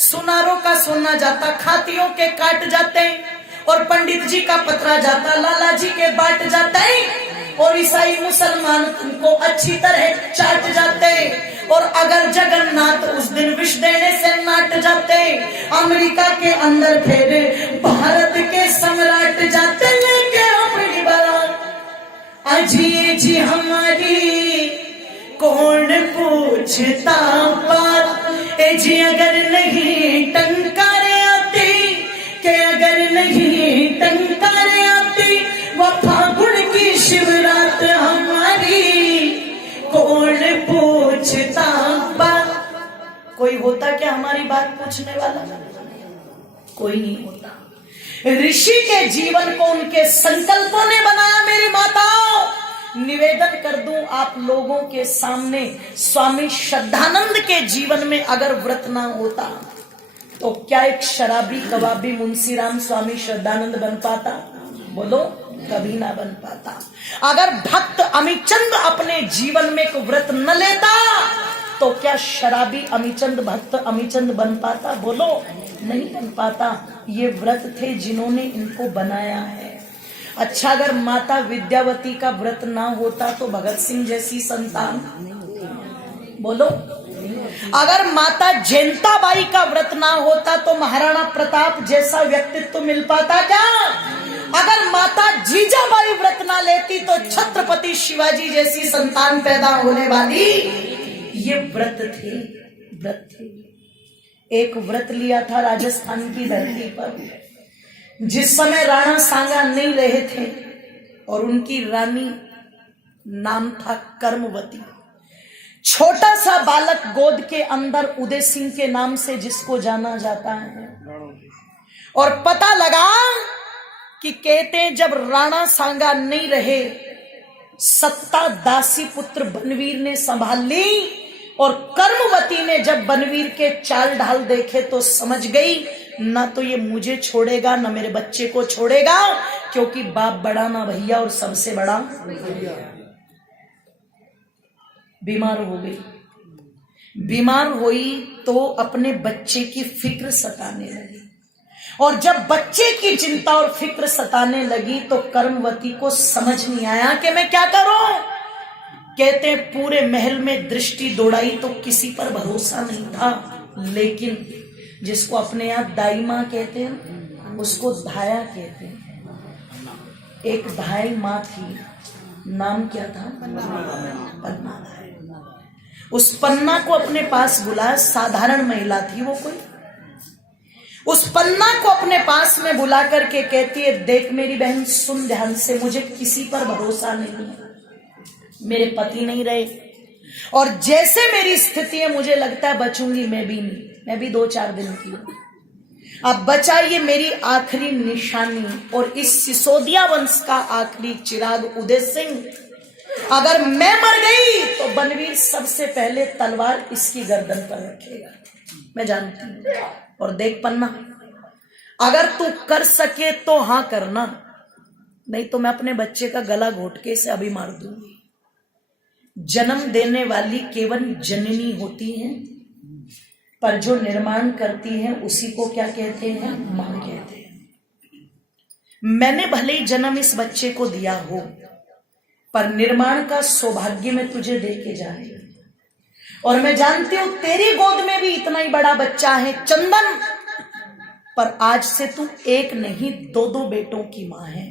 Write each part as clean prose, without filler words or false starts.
सुनारों का सोना जाता, खातियों के काट जाते, और पंडित जी का पतरा जाता, लाला जी के बाट जाते, और ईसाई मुसलमान तुमको अच्छी तरह चाट जाते। और अगर जगन्नाथ उस दिन विष देने से नाट जाते, अमेरिका के अंदर फेरे भारत के सम्राट जाते, लेके अपनी बारात अजी जी हमारी कौन पूछता बात। ए जी अगर नहीं टंकारे आती, के अगर नहीं टंकारे आती, वो फागुन की शिवरात हमारी कौन पूछता बात। कोई होता क्या हमारी बात पूछने वाला? कोई नहीं होता। ऋषि के जीवन को उनके संकल्पों ने बनाया। मेरी माताओं, निवेदन कर दूं आप लोगों के सामने, स्वामी श्रद्धानंद के जीवन में अगर व्रत ना होता तो क्या एक शराबी कबाबी मुंशीराम स्वामी श्रद्धानंद बन पाता? बोलो, कभी ना बन पाता। अगर भक्त अमीचंद अपने जीवन में एक व्रत न लेता तो क्या शराबी अमीचंद भक्त अमीचंद बन पाता? बोलो, नहीं बन पाता। ये व्रत थे जिन्होंने इनको बनाया है। अच्छा, अगर माता विद्यावती का व्रत ना होता तो भगत सिंह जैसी संतान, बोलो, अगर माता जयंताबाई का व्रत ना होता तो महाराणा प्रताप जैसा व्यक्तित्व मिल पाता क्या? अगर माता जीजाबाई व्रत ना लेती तो छत्रपति शिवाजी जैसी संतान पैदा होने वाली। ये व्रत थे, व्रत थे। एक व्रत लिया था राजस्थान की धरती पर, जिस समय राणा सांगा नहीं रहे थे और उनकी रानी नाम था कर्मवती। छोटा सा बालक गोद के अंदर उदय सिंह के नाम से जिसको जाना जाता है। और पता लगा कि कहते हैं जब राणा सांगा नहीं रहे, सत्ता दासी पुत्र बनवीर ने संभाल ली, और कर्मवती ने जब बनवीर के चाल ढाल देखे तो समझ गई ना तो ये मुझे छोड़ेगा ना मेरे बच्चे को छोड़ेगा, क्योंकि बाप बड़ा ना भैया और सबसे बड़ा भैया। बीमार हो गई। बीमार हुई तो अपने बच्चे की फिक्र सताने लगी, और जब बच्चे की चिंता और फिक्र सताने लगी तो कर्मवती को समझ नहीं आया कि मैं क्या करूं। कहते हैं पूरे महल में दृष्टि दौड़ाई तो किसी पर भरोसा नहीं था, लेकिन जिसको अपने यहाँ दाई माँ कहते हैं उसको धाया कहते हैं। एक धाई माँ थी, नाम क्या था? पन्ना। उस पन्ना को अपने पास बुलाया। साधारण महिला थी वो कोई। उस पन्ना को अपने पास में बुला करके कहती है, देख मेरी बहन, सुन ध्यान से, मुझे किसी पर भरोसा नहीं है। मेरे पति नहीं रहे, और जैसे मेरी स्थिति है मुझे लगता है बचूंगी मैं भी नहीं। मैं भी 2-4 दिन की हूं। अब बचा ये मेरी आखिरी निशानी, और इस सिसोदिया वंश का आखिरी चिराग उदय सिंह। अगर मैं मर गई तो बनवीर सबसे पहले तलवार इसकी गर्दन पर रखेगा, मैं जानती हूं। और देख पन्ना, अगर तू कर सके तो हां करना, नहीं तो मैं अपने बच्चे का गला घोट के इसे अभी मार दूंगी। जन्म देने वाली केवल जननी होती है, पर जो निर्माण करती है उसी को क्या कहते हैं? मां कहते हैं। मैंने भले ही जन्म इस बच्चे को दिया हो, पर निर्माण का सौभाग्य मैं तुझे दे के जा रही हूं, और मैं जानती हूं तेरी गोद में भी इतना ही बड़ा बच्चा है चंदन, पर आज से तू एक नहीं 2-2 बेटों की मां है।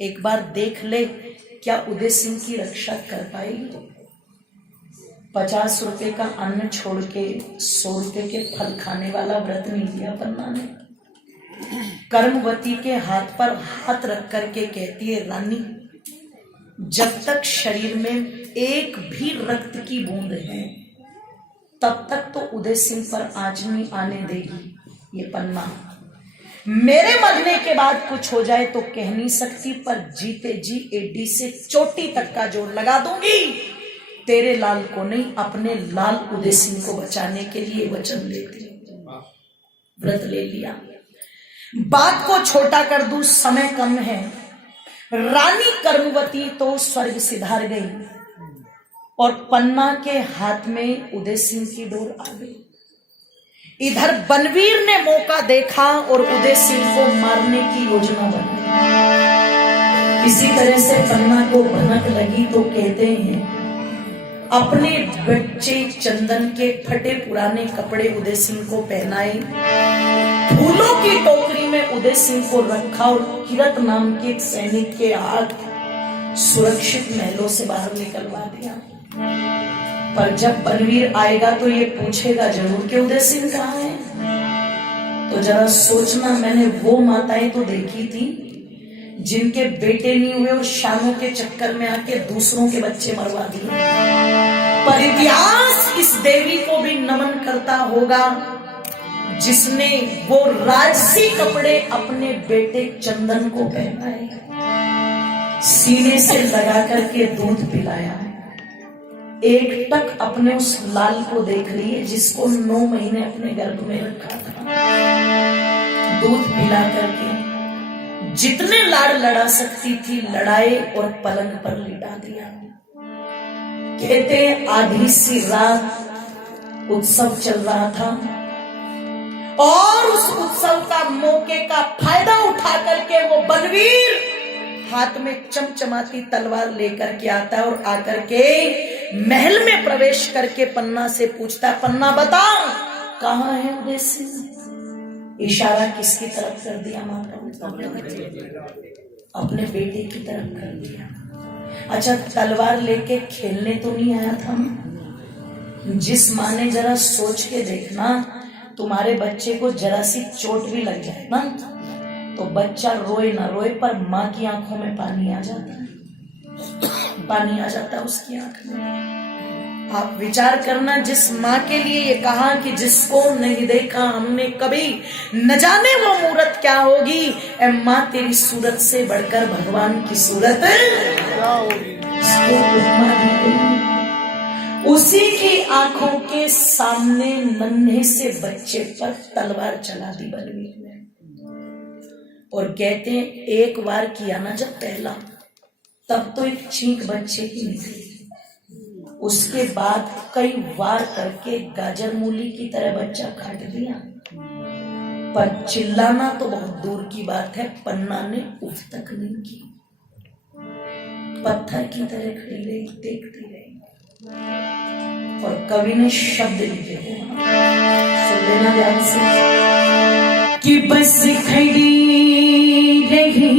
एक बार देख ले, क्या उदय सिंह की रक्षा कर पाएगी? 50 रुपए का अन्न छोड़ के 100 रुपए के फल खाने वाला व्रत नहीं दिया पन्ना ने। कर्मवती के हाथ पर हाथ रख करके कहती है, रानी, जब तक शरीर में एक भी रक्त की बूंद है तब तक तो उदय सिंह पर आंच नहीं आने देगी ये पन्ना। मेरे मरने के बाद कुछ हो जाए तो कह नहीं सकती, पर जीते जी एडी से चोटी तक का जोर लगा दूंगी। तेरे लाल को नहीं, अपने लाल उदय सिंह को बचाने के लिए वचन लेती। व्रत ले लिया। बात को छोटा कर दूं, समय कम है। रानी कर्मवती तो स्वर्ग सिधार गई और पन्ना के हाथ में उदय सिंह की डोर आ गई। इधर बलवीर ने मौका देखा और उदय सिंह को मारने की योजना बनाई। किसी तरह से पन्ना को भनक लगी तो कहते हैं अपने बच्चे चंदन के फटे पुराने कपड़े उदय सिंह को पहनाए, फूलों की टोकरी में उदय सिंह को रखा और किरत नाम के एक सैनिक के हाथ सुरक्षित महलों से बाहर निकलवा दिया। पर जब बलवीर आएगा तो ये पूछेगा जरूर कि उदय सिंह कहाँ है। तो जरा सोचना, मैंने वो माताएं तो देखी थी जिनके बेटे नहीं हुए और शानों के चक्कर में आके दूसरों के बच्चे मरवा दिए। पर इतिहास इस देवी को भी नमन करता होगा जिसने वो राजसी कपड़े अपने बेटे चंदन को पहनाए, सीने से लगा करके दूध पिलाया। एक टक अपने उस लाल को देख लिए जिसको 9 महीने अपने गर्भ में रखा था, दूध पिला करके जितने लाड़ लड़ा सकती थी लड़ाए और पलंग पर लिटा दिया। कहते आधी सी रात उत्सव चल रहा था और उस उत्सव का मौके का फायदा उठा करके वो बलवीर हाथ में चमचमाती तलवार लेकर के आता है और आकर के महल में प्रवेश करके पन्ना से पूछता, पन्ना बता कहाँ है उदय सिंह। इशारा किसकी तरफ कर दिया माता? अपने बेटे की तरफ कर दिया। अच्छा, तलवार लेके खेलने तो नहीं आया था। जिस माँ ने, जरा सोच के देखना, तुम्हारे बच्चे को जरा सी चोट भी लग जाए ना तो बच्चा रोए ना रोए पर माँ की आंखों में पानी आ जाता है, पानी आ जाता है उसकी आंख में। आप विचार करना, जिस माँ के लिए ये कहा कि जिसको नहीं देखा हमने कभी, न जाने वो मूरत क्या होगी। ए माँ, तेरी सूरत से बढ़कर भगवान की सूरत क्या होगी। उसी की आंखों के सामने नन्हे से बच्चे पर तलवार चला दी बलवीर ने। और कहते हैं एक बार किया ना जब पहला, तब तो एक चीख बच्चे की निकली। उसके बाद कई बार करके गाजर मूली की तरह बच्चा काट दिया, पर चिल्लाना तो बहुत दूर की बात है, पन्ना ने उफ तक नहीं की। पत्थर की तरह खड़ी रही, देखती रही। और कवि ने शब्द लिखे हैं, सुन लेना ध्यान से, कि बस खड़ी रही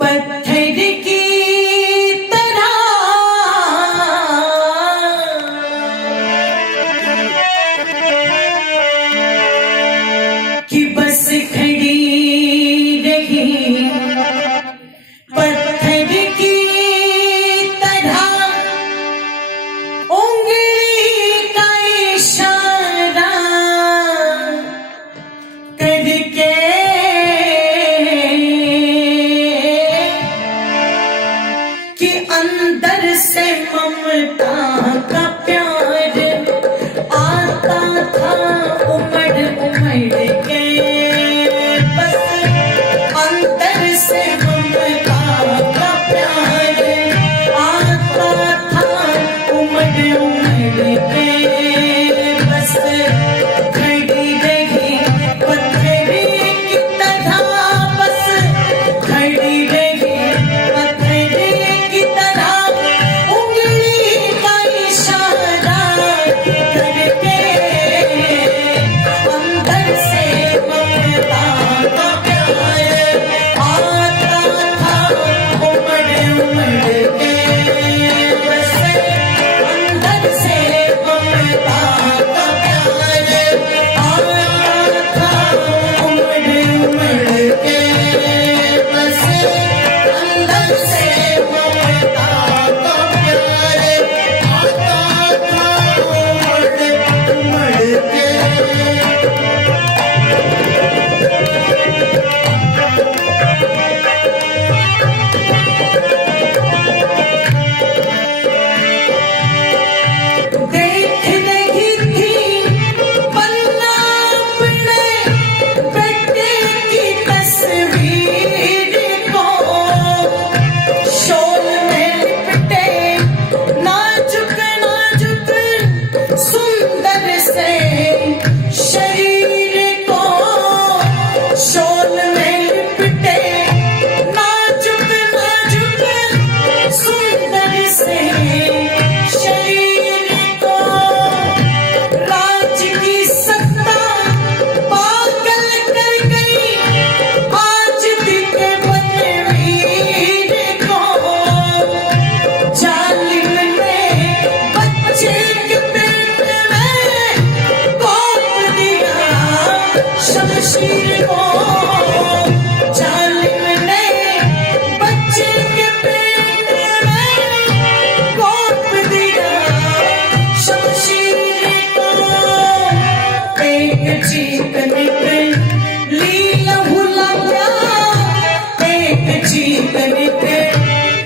पत्थर की तरह, कि बस खड़ी रही पत्थर की तरह, उंगली का इशारा करके कि अंदर से ममता का प्यार आता था उमड़ उमड़ के, बस अंदर से ममता का प्यार आता था उमड़ उमड़ के, बस खड़ी रही पत्थर की तरह, बस खड़ी रही पत्थर की तरह, उंगली का इशारा करके से शरीर को शोल में लिपटे, नाजुक नाजुक सुंदर से शरीर को राज की सत्ता पागल कर गई आज दिख बनवीर को। जालिम ने बच्चे के पेट में गोप दिया शमशीर को। जालिम ने बच्चे के पेट में गोप दिया शमशीर को। एक चीकने पे लीला भुला गया, एक चीकने पे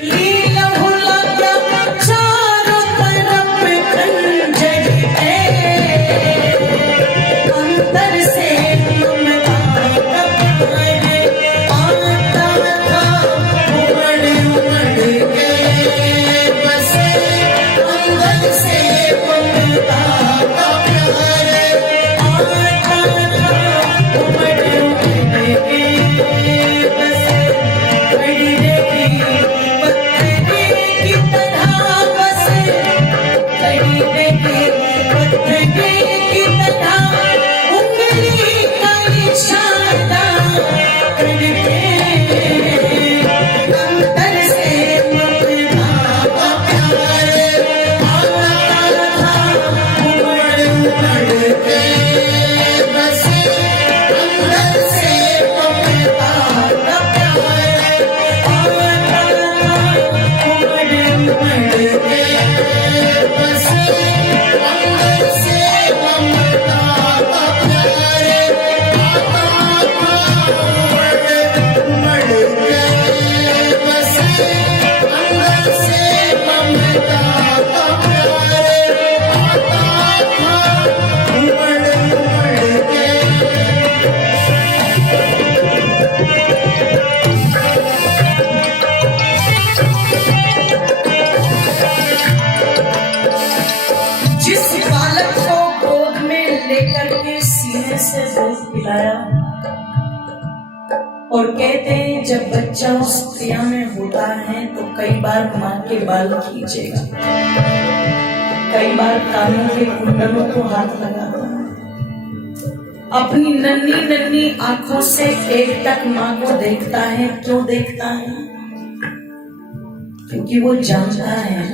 लीला भुला गया, चारों तरफ खंजर है। अंदर से ममता का प्यार आता था उमड़ उमड़ के बसे। अंदर से ममता का प्यार आता था उमड़ उमड़ के बसे। खड़ी रही पत्थर की तरह बसे, खड़ी रही पत्थर की तरह उंगली का इशारा करके। अंदर से ममता का प्यार आता था उमड़ उमड़ के बसे। अंदर से ममता का प्यार आता था उमड़ उमड़ के बसे। अंदर से ममता का प्यार आता था उमड़ उमड़ के बसे। अंदर से ममता का प्यार आता था उमड़ उमड़ के। जिस बालक को गोद में लेकर के सीने से दूध पिलाया, और कहते हैं जब बच्चा उस क्रिया में होता है तो कई बार माँ के बाल खींचेगा, कई बार कानों के कुंडलों को हाथ लगाता है। अपनी नन्ही नन्ही आंखों से एकटक माँ को देखता है। क्यों देखता है? क्योंकि वो जानता है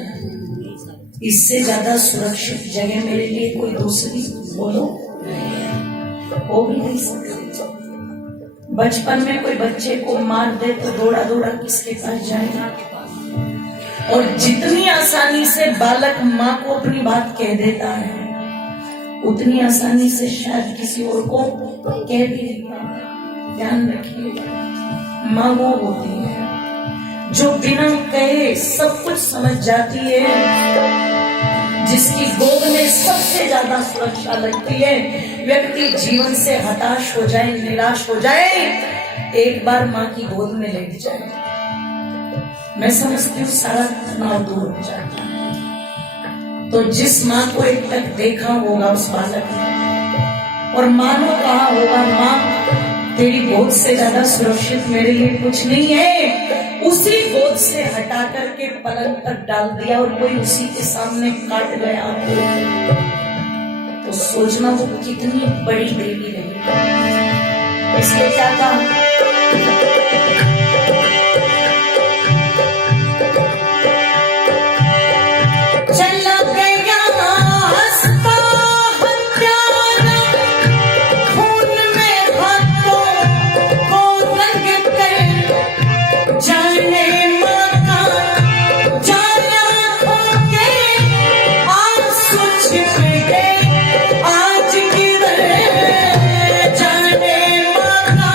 इससे ज्यादा सुरक्षित जगह मेरे लिए कोई दूसरी बोलो हो भी नहीं सकती। बचपन में कोई बच्चे को मार दे तो दौड़ा दौड़ा किसके पास जाएगा? और जितनी आसानी से बालक माँ को अपनी बात कह देता है, उतनी आसानी से शायद किसी और को कह भी देता है। ध्यान रखिएगा, माँ वो होती है जो बिना कहे सब कुछ समझ जाती है, जिसकी गोद में सबसे ज्यादा सुरक्षा लगती है। व्यक्ति जीवन से हताश हो जाए, निराश हो जाए, एक बार माँ की गोद में लेट जाए, मैं समझती हूँ सारा तनाव दूर हो जाता है। तो जिस माँ को एक तक देखा होगा उस बालक ने, और मानो कहा होगा माँ तेरी गोद से ज्यादा सुरक्षित मेरे लिए कुछ नहीं है, उसी गोद से हटा करके पलंग पर डाल दिया और कोई उसी के सामने काट गया, तो सोचना वो कितनी बड़ी देवी रही। इसलिए क्या कहा? चला गया हंसता हत्यारा, खून में हाथों को रंग कर, जाने माता जाया होके आंसू छिप गए आज गिरे। जाने माता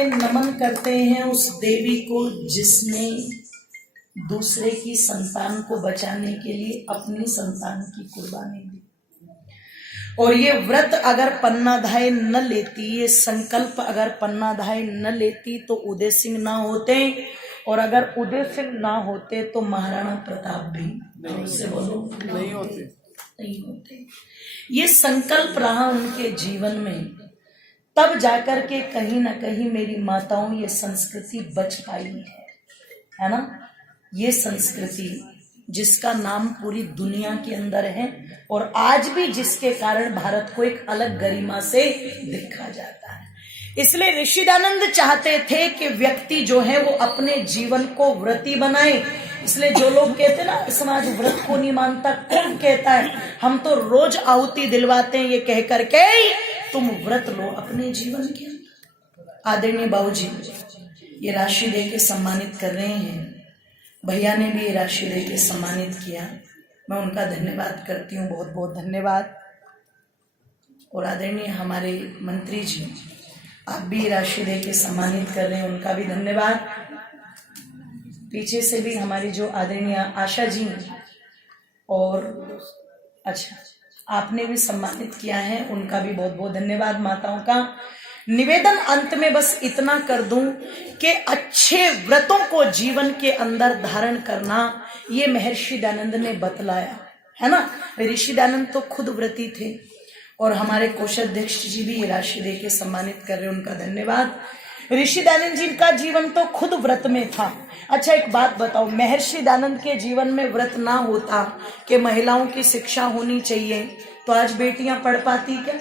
माताएं नमन करते हैं उस देवी को जिसने दूसरे की संतान को बचाने के लिए अपनी संतान की कुर्बानी दी। और ये व्रत अगर पन्नाधाय न लेती, ये संकल्प अगर पन्नाधाय न लेती तो उदय सिंह ना होते, और अगर उदय सिंह ना होते तो महाराणा प्रताप भी नहीं होते। ये संकल्प रहा उनके जीवन में, तब जाकर के कहीं ना कहीं मेरी माताओं ये संस्कृति बच पाई है ना। ये संस्कृति जिसका नाम पूरी दुनिया के अंदर है और आज भी जिसके कारण भारत को एक अलग गरिमा से देखा जाता है। इसलिए ऋषिदानंद चाहते थे कि व्यक्ति जो है वो अपने जीवन को व्रती बनाए। इसलिए जो लोग कहते ना समाज व्रत को नहीं मानता, कौन कहता है हम तो रोज आहुति दिलवाते हैं, ये कह करके तुम व्रत लो अपने जीवन के अंदर। आदरणीय बाबूजी ये राशि दे के सम्मानित कर रहे हैं, भैया ने भी ये राशि दे के सम्मानित किया, मैं उनका धन्यवाद करती हूँ, बहुत बहुत धन्यवाद। और आदरणीय हमारे मंत्री जी आप भी राशि दे के सम्मानित कर रहे हैं, उनका भी धन्यवाद। पीछे से भी हमारी जो आदरणीय आशा जी और अच्छा आपने भी सम्मानित किया है, उनका भी बहुत बहुत धन्यवाद माताओं का। निवेदन अंत में बस इतना कर दूं कि अच्छे व्रतों को जीवन के अंदर धारण करना ये महर्षि दयानंद ने बतलाया है ना। ऋषि दयानंद तो खुद व्रती थे और हमारे कोषाध्यक्ष जी भी ये राशि दे के सम्मानित कर रहे हैं, उनका धन्यवाद। ऋषि दयानंद जी का जीवन तो खुद व्रत में था। अच्छा एक बात बताओ, महर्षि दयानंद के जीवन में व्रत ना होता कि महिलाओं की शिक्षा होनी चाहिए तो आज बेटियां पढ़ पाती क्या?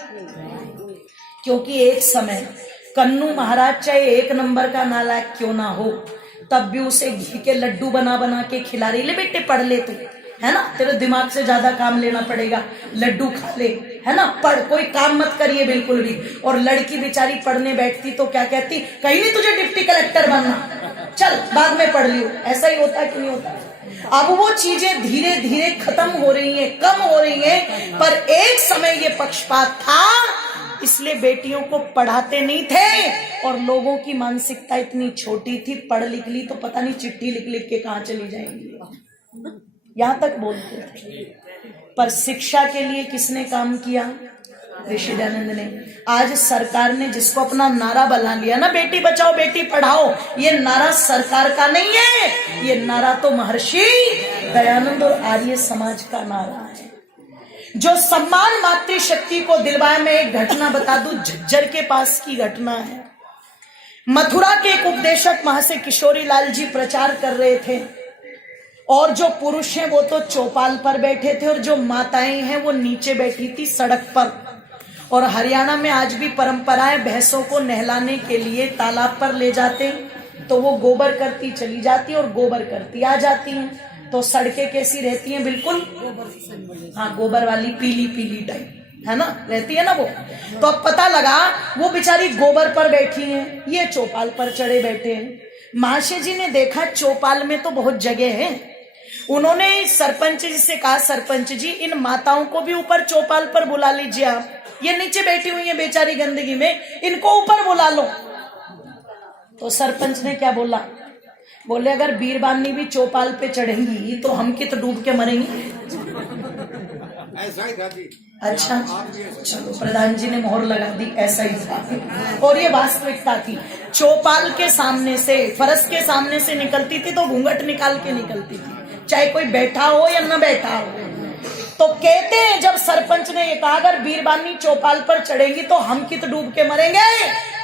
क्योंकि एक समय कन्नू महाराज चाहे एक नंबर का नालायक क्यों ना हो, तब भी उसे घी के लड्डू बना बना के खिला रही, ले बेटे पढ़ ले तू, है ना, तेरे दिमाग से ज्यादा काम लेना पड़ेगा, लड्डू खा ले, है ना, पढ़, कोई काम मत करिए बिल्कुल भी। और लड़की बेचारी पढ़ने बैठती तो क्या कहती, कहीं नहीं तुझे डिप्टी कलेक्टर बनना, चल बाद में पढ़ लियो। ऐसा ही होता कि नहीं होता? अब वो चीजें धीरे धीरे खत्म हो रही हैं, कम हो रही हैं, पर एक समय ये पक्षपात था, इसलिए बेटियों को पढ़ाते नहीं थे और लोगों की मानसिकता इतनी छोटी थी, पढ़ लिख ली तो पता नहीं चिट्ठी लिख लिख के कहां चली जाएंगी, यहां तक बोलते थे। पर शिक्षा के लिए किसने काम किया? ऋषि दयानंद ने। आज सरकार ने जिसको अपना नारा बना लिया ना, बेटी बचाओ बेटी पढ़ाओ, ये नारा सरकार का नहीं है, ये नारा तो महर्षि दयानंद और आर्य समाज का नारा है। जो सम्मान मातृशक्ति को दिलवाया, मैं एक घटना बता दूं, झज्जर के पास की घटना है। मथुरा के एक उपदेशक महाशय किशोरी लाल जी प्रचार कर रहे थे और जो पुरुष हैं वो तो चौपाल पर बैठे थे और जो माताएं हैं वो नीचे बैठी थी सड़क पर। और हरियाणा में आज भी परंपरा है, भैंसों को नहलाने के लिए तालाब पर ले जाते तो वो गोबर करती चली जाती और गोबर करती आ जाती हैं। तो सड़कें कैसी रहती हैं? बिल्कुल हाँ गोबर वाली पीली पीली टाइप, है ना, रहती है ना वो। तो अब पता लगा वो बेचारी गोबर पर बैठी हैं, ये चौपाल पर चढ़े बैठे हैं। महाशय जी ने देखा चौपाल में तो बहुत जगह है, उन्होंने सरपंच जी से कहा, सरपंच जी इन माताओं को भी ऊपर चौपाल पर बुला लीजिए आप, ये नीचे बैठी हुई है बेचारी गंदगी में, इनको ऊपर बुला लो। तो सरपंच ने क्या बोला, बोले अगर बीरबानी भी चौपाल पे चढ़ेंगी तो हम कित डूब के मरेंगे। अच्छा चलो, प्रधान जी ने मोहर लगा दी, ऐसा ही था और ये वास्तविकता थी। चौपाल के सामने से, फरस के सामने से निकलती थी तो घूंघट निकाल के निकलती थी, चाहे कोई बैठा हो या न बैठा हो। तो कहते हैं जब सरपंच ने ये कहा अगर बीरबानी चौपाल पर चढ़ेंगी तो हम कित डूब के मरेंगे,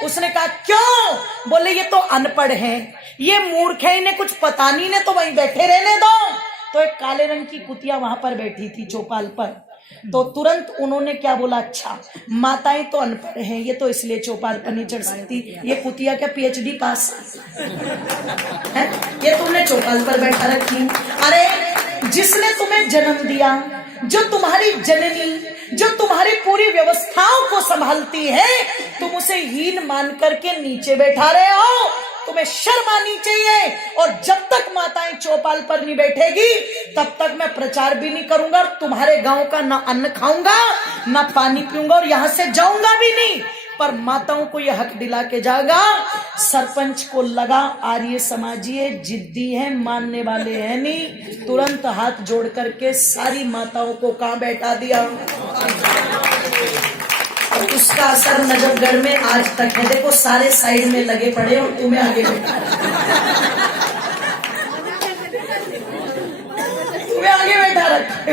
उसने कहा क्यों? बोले ये तो अनपढ़ हैं, ये मूर्ख है, इन्हें कुछ पता नहीं, ने तो वहीं बैठे रहने दो। तो एक काले रंग की कुतिया वहां पर बैठी थी चौपाल पर, तो तुरंत उन्होंने क्या बोला, अच्छा माताएं तो अनपढ़ हैं, ये तो इसलिए चौपाल पर नहीं चढ़ सकती, ये कुतिया क्या पीएचडी पास है, ये तुमने चौपाल पर बैठा रखी। अरे जिसने तुम्हें जन्म दिया, जो तुम्हारी जननी, जो तुम्हारी पूरी व्यवस्थाओं को संभालती है, तुम उसे हीन मान करके नीचे बैठा रहे हो, तुम्हें शर्म आनी चाहिए। और जब तक माताएं चौपाल पर नहीं बैठेगी तब तक मैं प्रचार भी नहीं करूंगा और तुम्हारे गांव का ना अन्न खाऊंगा ना पानी पीऊंगा और यहां से जाऊंगा भी नहीं। पर माताओं को यह हक दिला के जाएगा। सरपंच को लगा आर्य समाजीय जिद्दी है, मानने वाले हैं नहीं, तुरंत हाथ जोड़ करके सारी माताओं को कहां बैठा दिया। और उसका असर नजफगढ़ में आज तक है। देखो सारे साइड में लगे पड़े और तुम्हें आगे बैठा, तुम्हें आगे बैठा रखे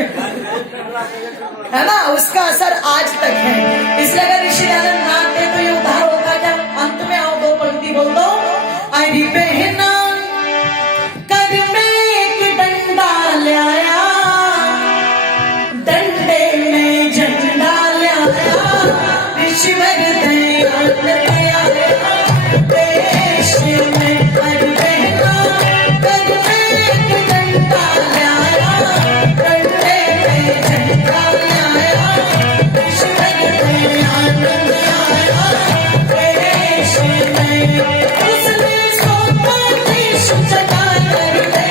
है ना। उसका असर आज तक है। इसलिए अगर ऋषि दयानंद ना आते तो ये उद्धार होता क्या। अंत में आओ, दो पंक्ति बोल दो। आई बहना कर में एक डंडा लाया, डंडे में झंडा लाया, ईश्वर दयानंद आया देश में। आई बहना कर में एक डंडा लाया, डंडे में झंडा लाया, ईश्वर दयानंद आया देश में। उसने सोता देश जगा कर दे,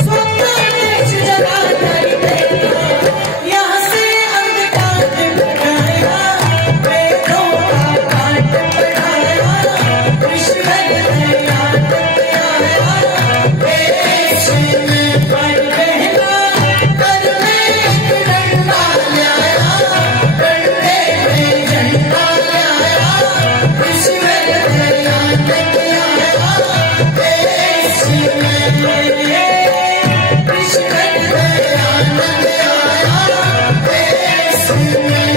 सोता देश जगा कर दे, यहाँ से अंधकार मिटाया, वेदों का पाठ पढ़ाया, ईश्वर दयानंद आया देश में। पर बहना कर में एक डंडा लाया, डंडे में झंडा लाया, ईश्वर दयानंद आया देश में। ईश्वर दयानंद आया देश में।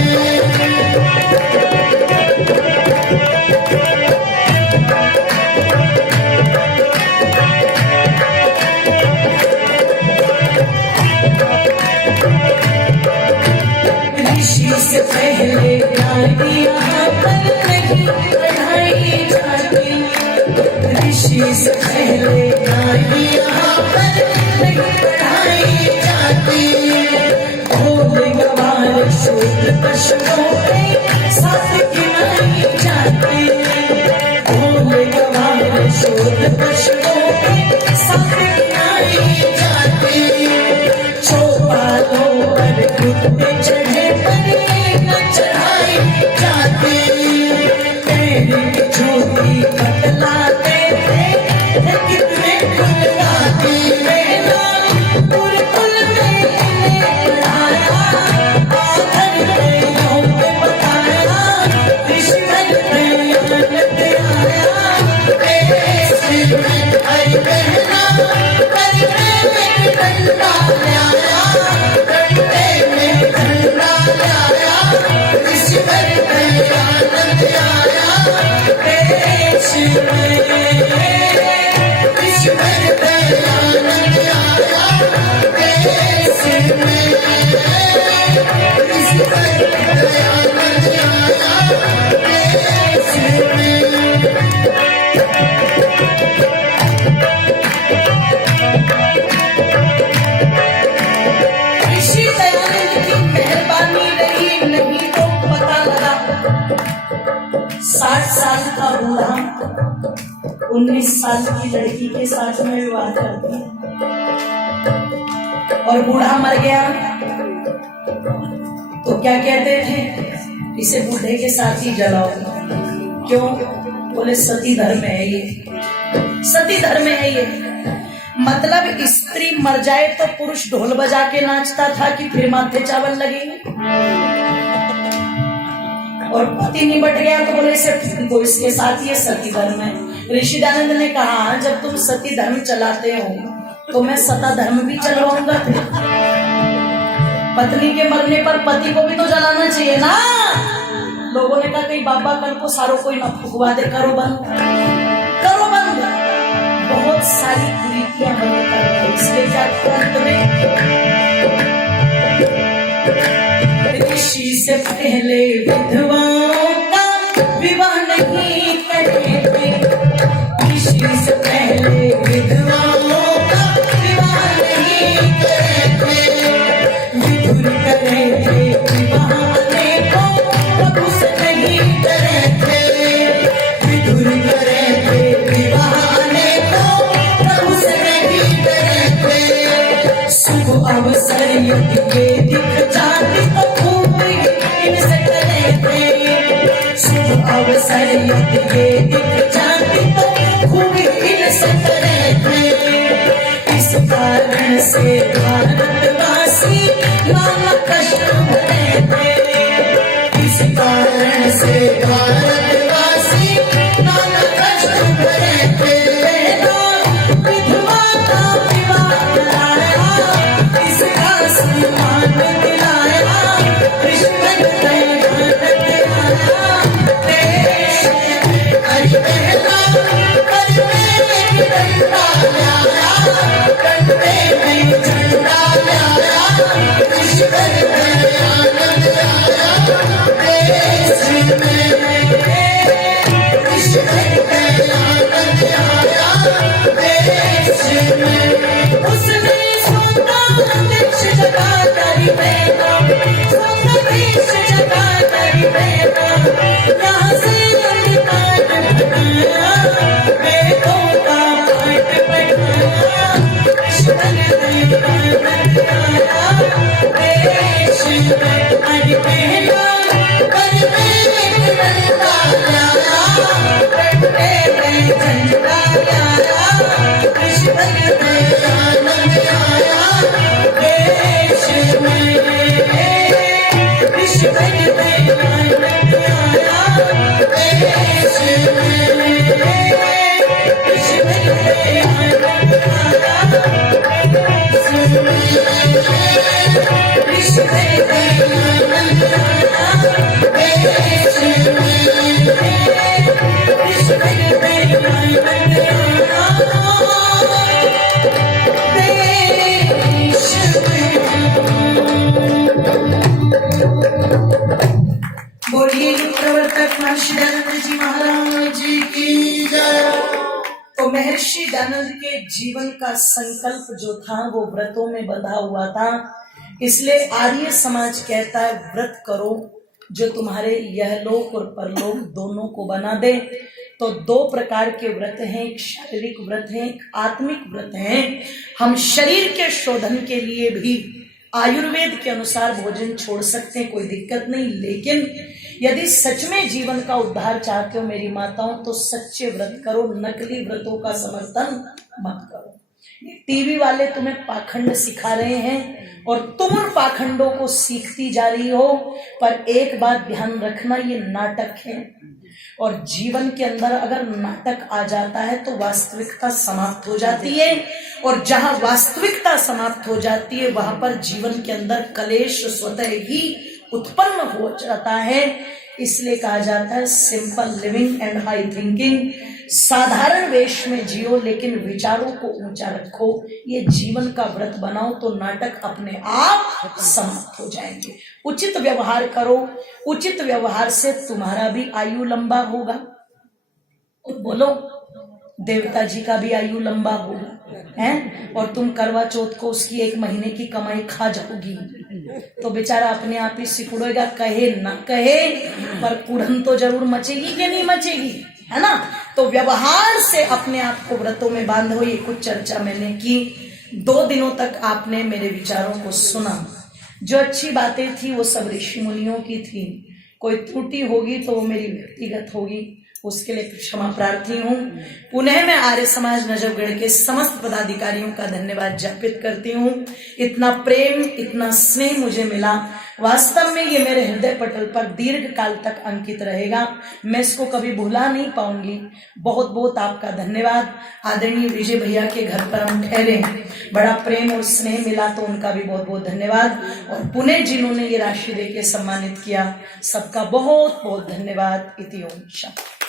ऋषि से पहले ज्ञान यहाँ पर नहीं पढ़ाई जाती, ऋषि से पहले ज्ञान यहाँ पर नहीं पढ़ाई जाती। भोले गवार शूद्र पशुओं के साथ गिनाई जाती, भोले गवार शूद्र पशुओं के साथ गिनाई जाती। चौपालों पर कुत्ते चढ़े पर ये न चढ़ाई जाती, तेरी ज्योति बतलाते थे कितने कुल गाती। मेरा गुरुकुल में इन्हें पढ़ाया, आखिर में योग बताया, ईश्वर दयानंद आया देश में। आई बहना कर में एक डंडा लाया, डंडे में झंडा लाया, ईश्वर दयानंद आया देश में। ईश्वर दयानंद आया देश में। ईश्वर दयानंद आया देश में। ऋषि दयानंद की मेहरबानी रही नहीं तो पता लगा 60 साल का बूढ़ा 19 साल की लड़की के साथ में विवाह कर दिया और बूढ़ा मर गया तो क्या कहते थे, इसे बूढ़े के साथ ही जलाओ। क्यों? बोले सती धर्म है ये, सती धर्म है ये। मतलब स्त्री मर जाए तो पुरुष ढोल बजा के नाचता था कि फिर माथे चावल लगेंगे, और पति निबट गया तो बोले तो इसके साथ ये सती धर्म है। ऋषि दयानंद ने कहा जब तुम सती धर्म चलाते हो तो मैं सता धर्म भी चलवाऊंगा। पत्नी के मरने पर पति को भी तो जलाना चाहिए ना। लोगों ने कहा कहीं बाबा कल को सारों कोई न फुकवा दे, करो बंद, करो बंद। बहुत सारी कुरीतियां बंद कर रहे, इसके क्या अंत में ऋषि से पहले विधवाओं का विवाह नहीं करते थे, ऋषि से पहले विधवाओं का विवाह नहीं करते, विधुर करे थे विवाह को प्रभु से नहीं करते, विधुर करे थे विवाह को प्रभु से नहीं करते। शुभ अवसर यदि दिख जाती तो खूब इनसे करे थे, शुभ अवसर ये दिख जाती तो खूब हिल सकते थे। इस कारण से भारतवासी नाना कष्ट भरे थे। इस कारण से भारतवासी नाना कष्ट भरे थे। विधवा का विवाह कराया, इसका सम्मान दिलाया, कृष्ण दयानंद आया देश में। हरि पहला कर में डंडा लाया, डंडे में झंडा लाया, कृष्ण दयानंद आया देश में। कृष्ण दयानंद आया देश में। उसने देश जगा करी बेटा, देश जगा करी बेटा, यहाँ से काट बनाया, बेटों का पाठ पढ़ाया, कृष्ण दयानंद आया देश में। अरे पहला कर में डंडा लाया, डंडे में झंडा लाया, कृष्ण दयानंद आया देश में। कृष्ण दयानंद आया देश में। कृष्ण दयानंद आया देश में। कृष्ण दयानंद आया देश में। कृष्ण दयानंद बोलिए प्रवर्तक महर्षि दयानंद जी महाराज की जय। तो महर्षि दयानंद के जीवन का संकल्प जो था वो व्रतों में बंधा हुआ था। इसलिए आर्य समाज कहता है व्रत करो जो तुम्हारे यहलोक और परलोक दोनों को बना दे। तो दो प्रकार के व्रत हैं, एक शारीरिक व्रत है, एक आत्मिक व्रत है। हम शरीर के शोधन के लिए भी आयुर्वेद के अनुसार भोजन छोड़ सकते हैं, कोई दिक्कत नहीं। लेकिन यदि सच में जीवन का उद्धार चाहते हो मेरी माताओं, तो सच्चे व्रत करो, नकली व्रतों का समर्थन मत करो। टीवी वाले तुम्हें पाखंड सिखा रहे हैं और तुम उन पाखंडों को सीखती जा रही हो। पर एक बात ध्यान रखना, ये नाटक है और जीवन के अंदर अगर नाटक आ जाता है तो वास्तविकता समाप्त हो जाती है। और जहां वास्तविकता समाप्त हो जाती है वहां पर जीवन के अंदर कलेश स्वतः ही उत्पन्न हो जाता है। इसलिए कहा जाता है simple living and high thinking. साधारण वेश में जियो लेकिन विचारों को ऊंचा रखो। ये जीवन का व्रत बनाओ तो नाटक अपने आप समाप्त हो जाएंगे। उचित व्यवहार करो, उचित व्यवहार से तुम्हारा भी आयु लंबा होगा। बोलो, देवता जी का भी आयु लंबा होगा हैं। और तुम करवा चौथ को उसकी 1 महीने की कमाई खा जाओगी तो बेचारा अपने आप ही सिकुड़ेगा, कहे ना कहे पर कुड़न तो जरूर मचेगी कि नहीं मचेगी, है ना। तो व्यवहार से अपने आप को व्रतों में बांधो। ये कुछ चर्चा मैंने की। 2 दिनों तक आपने मेरे विचारों को सुना। जो अच्छी बातें थी वो सब ऋषि मुनियों की थी। कोई त्रुटि होगी तो वो मेरी व्यक्तिगत होगी, उसके लिए क्षमा प्रार्थी हूँ। पुनः मैं आर्य समाज नजफगढ़ के समस्त पदाधिकारियों का धन्यवाद ज्ञापित करती हूँ। इतना प्रेम, इतना स्नेह मुझे मिला, वास्तव में ये मेरे हृदय पटल पर दीर्घ काल तक अंकित रहेगा। मैं इसको कभी भुला नहीं पाऊंगी। बहुत बहुत आपका धन्यवाद। आदरणीय विजय भैया के घर पर हम ठहरे, बड़ा प्रेम और स्नेह मिला तो उनका भी बहुत बहुत धन्यवाद। और पुनः जिन्होंने ये राशि देके सम्मानित किया, सबका बहुत बहुत धन्यवाद। इति ओम शांति।